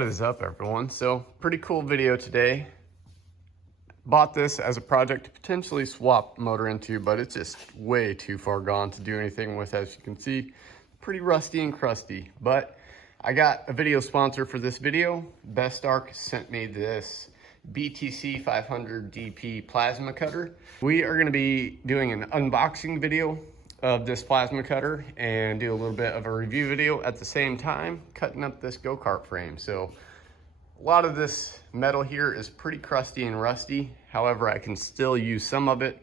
What is up, everyone? So pretty cool video today. Bought this as a project to potentially swap motor into, but it's just way too far gone to do anything with. As you can see, pretty rusty and crusty, but I got a video sponsor for this video. Bestarc sent me this BTC 500 DP plasma cutter. We are going to be doing an unboxing video of this plasma cutter and do a little bit of a review video at the same time, cutting up this go-kart frame. So a lot of this metal here is pretty crusty and rusty. However, I can still use some of it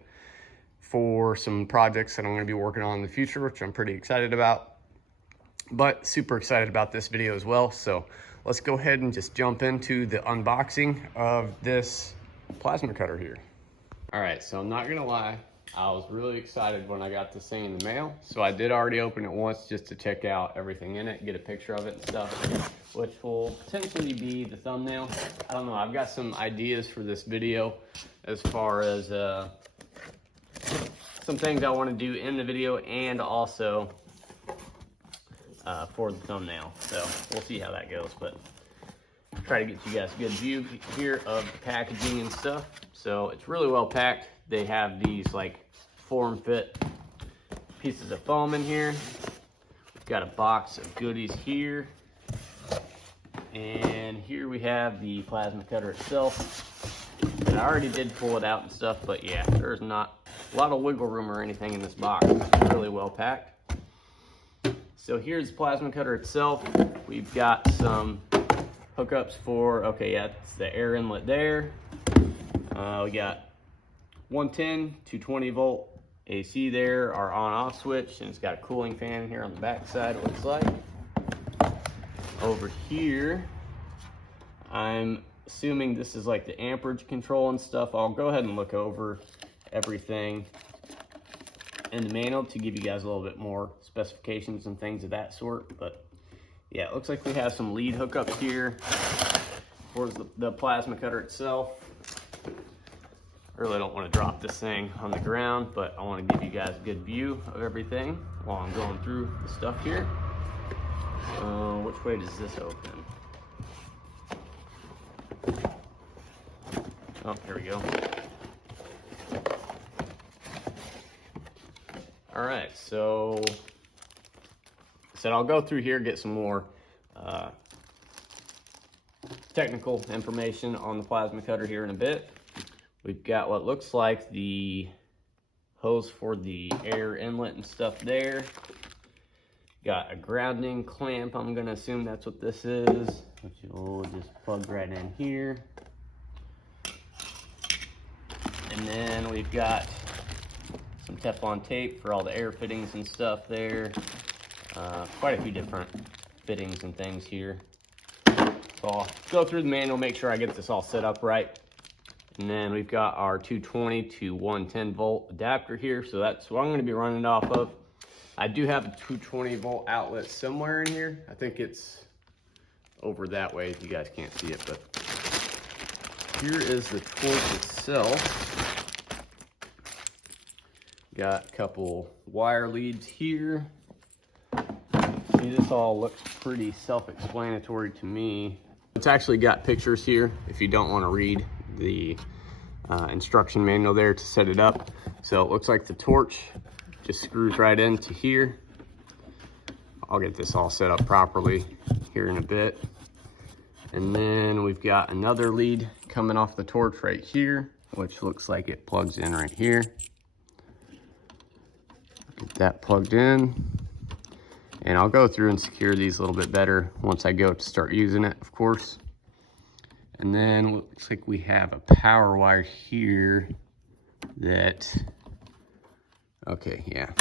for some projects that I'm going to be working on in the future, which I'm pretty excited about. But super excited about this video as well. So let's go ahead and just jump into the unboxing of this plasma cutter here. All right, so I'm not gonna lie, I was really excited when I got this thing in the mail. So I did already open it once just to check out everything in it, get a picture of it and stuff, which will potentially be the thumbnail. I don't know, I've got some ideas for this video as far as some things I want to do in the video and also for the thumbnail. So we'll see how that goes, but try to get you guys a good view here of the packaging and stuff. So it's really well packed. They have these like form fit pieces of foam in here. We've got a box of goodies here, and here we have the plasma cutter itself. And I already did pull it out and stuff, but yeah, there's not a lot of wiggle room or anything in this box. It's really well packed. So here's the plasma cutter itself. We've got some hookups for, okay, yeah, it's the air inlet there. We got 110, 220 volt AC there, our on-off switch, and it's got a cooling fan here on the back side, it looks like. Over here, I'm assuming this is like the amperage control and stuff. I'll go ahead and look over everything in the manual to give you guys a little bit more specifications and things of that sort. But yeah, it looks like we have some lead hookups here for the plasma cutter itself. I really don't want to drop this thing on the ground, but I want to give you guys a good view of everything while I'm going through the stuff here. Which way does this open? Oh, here we go. All right, so I'll go through here, get some more technical information on the plasma cutter here in a bit. We've got what looks like the hose for the air inlet and stuff there. Got a grounding clamp, I'm gonna assume that's what this is, which will just plug right in here. And then we've got some Teflon tape for all the air fittings and stuff there. Quite a few different fittings and things here. So I'll go through the manual, make sure I get this all set up right. And then we've got our 220 to 110 volt adapter here. So that's what I'm going to be running it off of. I do have a 220 volt outlet somewhere in here. I think it's over that way. You guys can't see it, but here is the torch itself. Got a couple wire leads here. See, this all looks pretty self-explanatory to me. It's actually got pictures here if you don't want to read the instruction manual there to set it up. So it looks like the torch just screws right into here. I'll get this all set up properly here in a bit. And then we've got another lead coming off the torch right here, which looks like it plugs in right here. Get that plugged in. And I'll go through and secure these a little bit better once I go to start using it, of course. And then looks like we have a power wire here that, okay, yeah.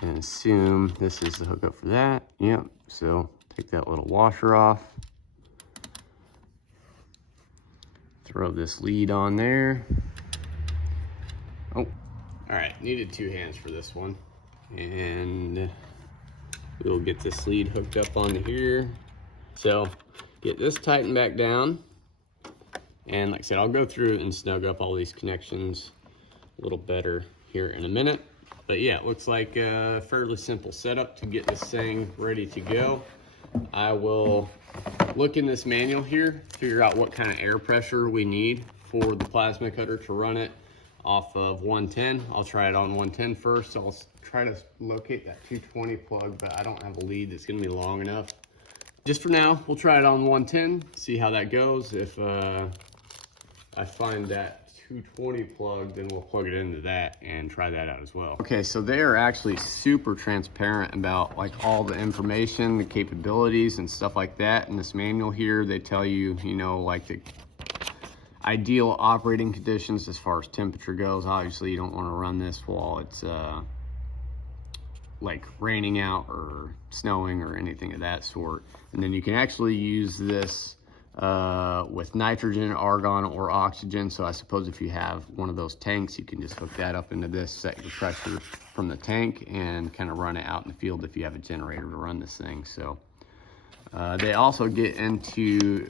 And assume this is the hookup for that. Yep, so take that little washer off. Throw this lead on there. Oh, all right, needed two hands for this one. And we'll get this lead hooked up onto here. So get this tightened back down. And like I said, I'll go through and snug up all these connections a little better here in a minute. But yeah, it looks like a fairly simple setup to get this thing ready to go. I will look in this manual here, figure out what kind of air pressure we need for the plasma cutter to run it off of 110. I'll try it on 110 first. So I'll try to locate that 220 plug, but I don't have a lead that's gonna be long enough. Just for now, we'll try it on 110, see how that goes. If I find that 220 plug, then we'll plug it into that and try that out as well. Okay, so they are actually super transparent about like all the information, the capabilities and stuff like that. In this manual here, they tell you, you know, like the ideal operating conditions as far as temperature goes. Obviously, you don't want to run this while it's like raining out or snowing or anything of that sort. And then you can actually use this with nitrogen, argon, or oxygen. So I suppose if you have one of those tanks, you can just hook that up into this, set your pressure from the tank, and kind of run it out in the field if you have a generator to run this thing. So they also get into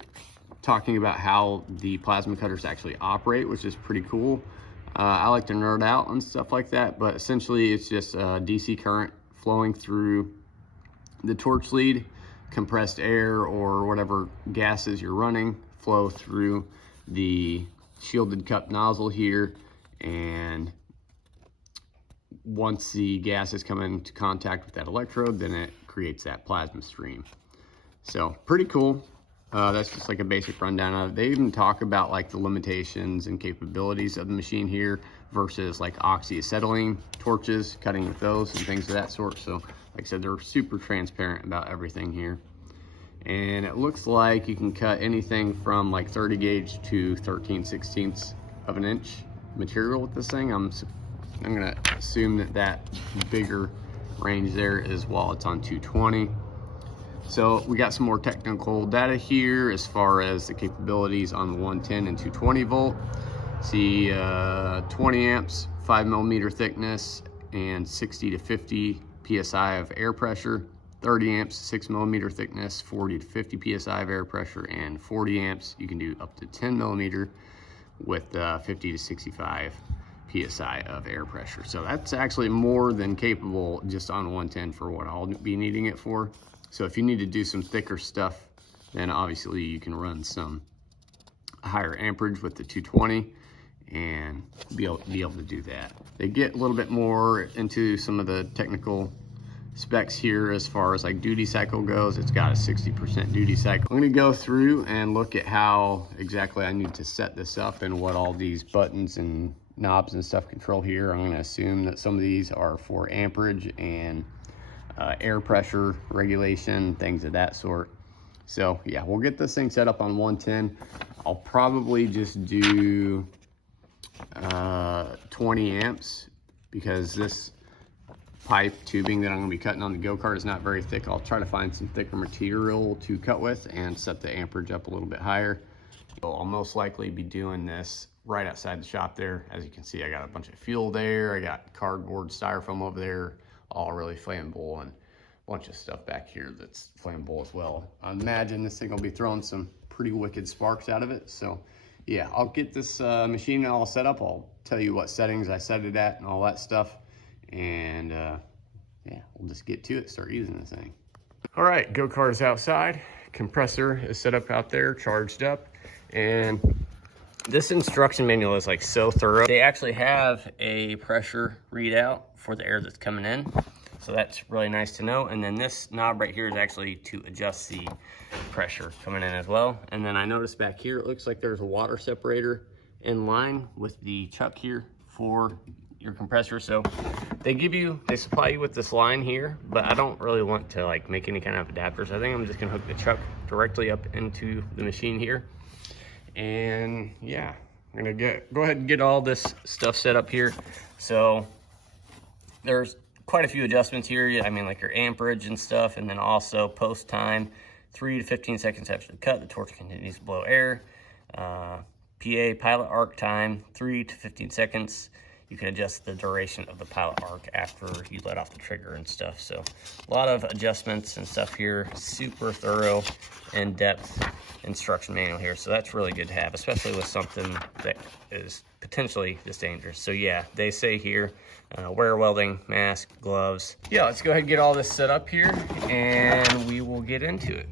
talking about how the plasma cutters actually operate, which is pretty cool. I like to nerd out and stuff like that, but essentially it's just DC current flowing through the torch lead. Compressed air or whatever gases you're running flow through the shielded cup nozzle here, and once the gases come into contact with that electrode, then it creates that plasma stream. So pretty cool. That's just like a basic rundown of it. They even talk about like the limitations and capabilities of the machine here versus like oxyacetylene torches, cutting with those and things of that sort. So like I said, they're super transparent about everything here. And it looks like you can cut anything from like 30 gauge to 13/16 of an inch material with this thing. I'm gonna assume that bigger range there is while it's on 220. So we got some more technical data here as far as the capabilities on the 110 and 220 volt. See 20 amps, 5mm thickness, and 60 to 50 PSI of air pressure. 30 amps, 6mm thickness, 40 to 50 PSI of air pressure, and 40 amps, you can do up to 10mm with 50 to 65 PSI of air pressure. So that's actually more than capable just on 110 for what I'll be needing it for. So if you need to do some thicker stuff, then obviously you can run some higher amperage with the 220 and be able to do that. They get a little bit more into some of the technical specs here as far as like duty cycle goes. It's got a 60% duty cycle. I'm gonna go through and look at how exactly I need to set this up and what all these buttons and knobs and stuff control here. I'm gonna assume that some of these are for amperage and air pressure regulation, things of that sort. So yeah, we'll get this thing set up on 110. I'll probably just do 20 amps because this pipe tubing that I'm going to be cutting on the go-kart is not very thick. I'll try to find some thicker material to cut with and set the amperage up a little bit higher. So I'll most likely be doing this right outside the shop there. As you can see, I got a bunch of fuel there. I got cardboard, styrofoam over there, all really flammable, and a bunch of stuff back here that's flammable as well. I imagine this thing will be throwing some pretty wicked sparks out of it. So yeah, I'll get this machine all set up. I'll tell you what settings I set it at and all that stuff. And yeah, we'll just get to it, start using this thing. All right, go-kart is outside. Compressor is set up out there, charged up. And this instruction manual is like so thorough. They actually have a pressure readout for the air that's coming in. So that's really nice to know. And then this knob right here is actually to adjust the pressure coming in as well. And then I noticed back here, it looks like there's a water separator in line with the chuck here for your compressor. So they supply you with this line here, but I don't really want to like make any kind of adapters. I think I'm just gonna hook the chuck directly up into the machine here. And yeah, I'm gonna go ahead and get all this stuff set up here. So there's quite a few adjustments here. I mean, like your amperage and stuff, and then also post time, 3 to 15 seconds after the cut, the torch continues to blow air. PA, pilot arc time, 3 to 15 seconds. You can adjust the duration of the pilot arc after you let off the trigger and stuff. So a lot of adjustments and stuff here, super thorough. in-depth instruction manual here, so that's really good to have, especially with something that is potentially this dangerous. So yeah, they say here, wear welding mask, gloves. Yeah, let's go ahead and get all this set up here, and we will get into it.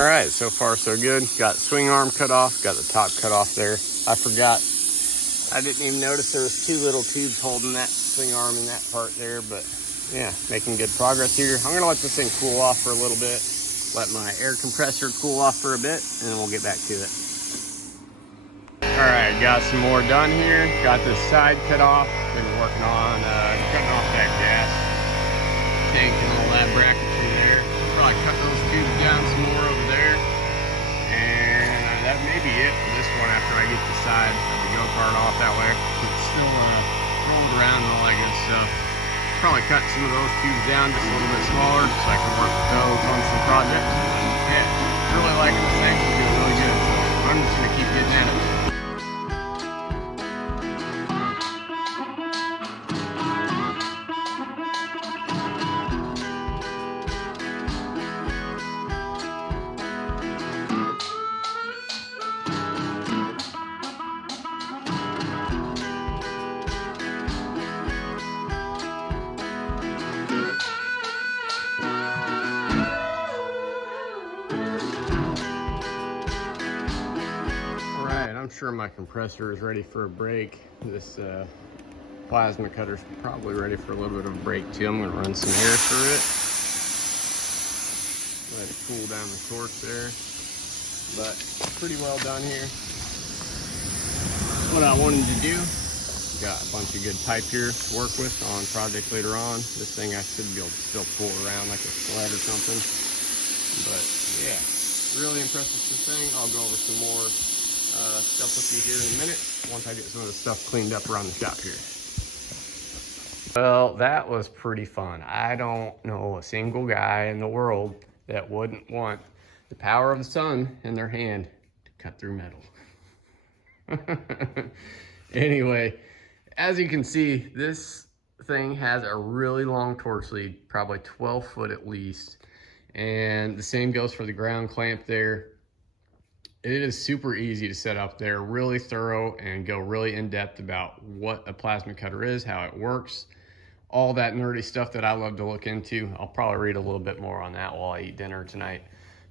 All right, so far so good. Got swing arm cut off, got the top cut off there. I forgot, I didn't even notice there was two little tubes holding that swing arm in that part there, but yeah, making good progress here. I'm gonna let this thing cool off for a little bit, let my air compressor cool off for a bit, and then we'll get back to it. All right, got some more done here. Got this side cut off. Been working on cutting off that gas tank and all that bracketry there. Probably cut those tubes down some more over there. And that may be it for this one after I get the side of the go-kart off that way. It's still rolled around and all that good stuff. Probably cut some of those tubes down just a little bit smaller so I can work with those on some projects. Yeah, really liking this thing. It's doing really good. So I'm just gonna keep getting at it. I'm sure my compressor is ready for a break. This plasma cutter's probably ready for a little bit of a break too. I'm gonna run some air through it. Let it cool down the torch there. But pretty well done here. What I wanted to do, got a bunch of good pipe here to work with on project later on. This thing I should be able to still pull around like a sled or something. But yeah, really impressed with this thing. I'll go over some more stuff with you here in a minute once I get some of the stuff cleaned up around the shop here. Well, that was pretty fun. I don't know a single guy in the world that wouldn't want the power of the sun in their hand to cut through metal. Anyway, as you can see, this thing has a really long torch lead, probably 12 foot at least, and the same goes for the ground clamp there. It is super easy to set up there, really thorough, and go really in depth about what a plasma cutter is, how it works, all that nerdy stuff that I love to look into. I'll probably read a little bit more on that while I eat dinner tonight.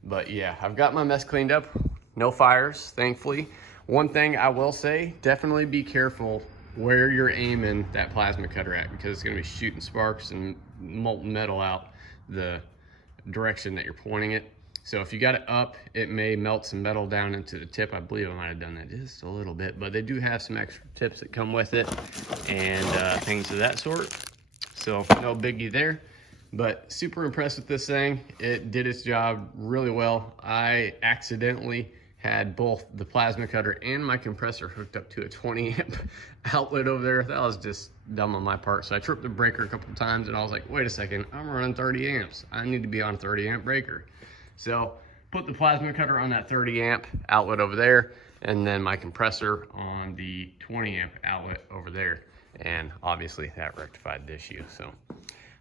But yeah, I've got my mess cleaned up. No fires, thankfully. One thing I will say, definitely be careful where you're aiming that plasma cutter at, because it's gonna be shooting sparks and molten metal out the direction that you're pointing it. So if you got it up, it may melt some metal down into the tip. I believe I might have done that just a little bit, but they do have some extra tips that come with it and things of that sort. So no biggie there, but super impressed with this thing. It did its job really well. I accidentally had both the plasma cutter and my compressor hooked up to a 20 amp outlet over there. That was just dumb on my part. So I tripped the breaker a couple times and I was like, wait a second, I'm running 30 amps. I need to be on a 30 amp breaker. So put the plasma cutter on that 30 amp outlet over there, and then my compressor on the 20 amp outlet over there. And obviously that rectified the issue. So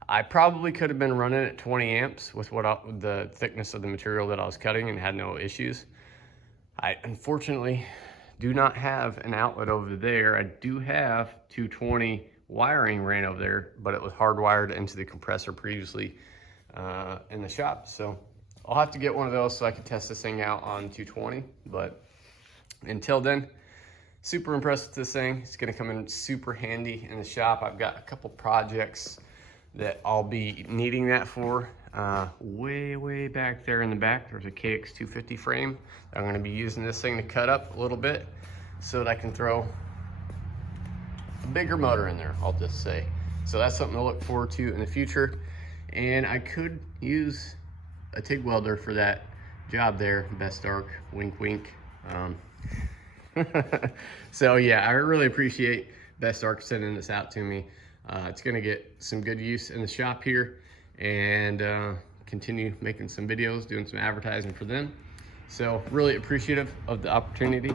I probably could have been running at 20 amps with the thickness of the material that I was cutting and had no issues. I unfortunately do not have an outlet over there. I do have 220 wiring ran over there, but it was hardwired into the compressor previously in the shop. So I'll have to get one of those so I can test this thing out on 220. But until then, super impressed with this thing. It's gonna come in super handy in the shop. I've got a couple projects that I'll be needing that for. Way back there in the back, there's a KX250 frame. I'm gonna be using this thing to cut up a little bit so that I can throw a bigger motor in there, I'll just say. So that's something to look forward to in the future. And I could use a TIG welder for that job there, Bestarc, wink wink. So yeah, I really appreciate Bestarc sending this out to me. It's gonna get some good use in the shop here, and continue making some videos, doing some advertising for them. So really appreciative of the opportunity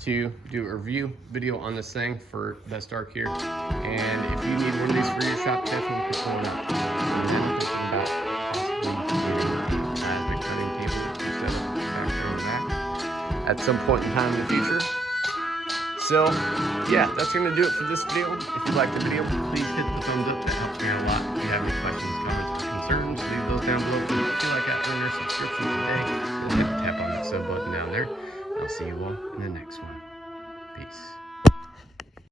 to do a review video on this thing for Bestarc here. And if you need one of these for your shop, definitely pick one up. And then thinking about possibly getting a plasma cutting table to set up back there on the back at some point in time in the future. So yeah, that's gonna do it for this video. If you liked the video, please hit the thumbs up. That helps me out a lot. If you have any questions, comments, or concerns, leave those down below. If you feel like earning your subscription today, then hit tap on that sub button down there. I'll see you all in the next one. Peace.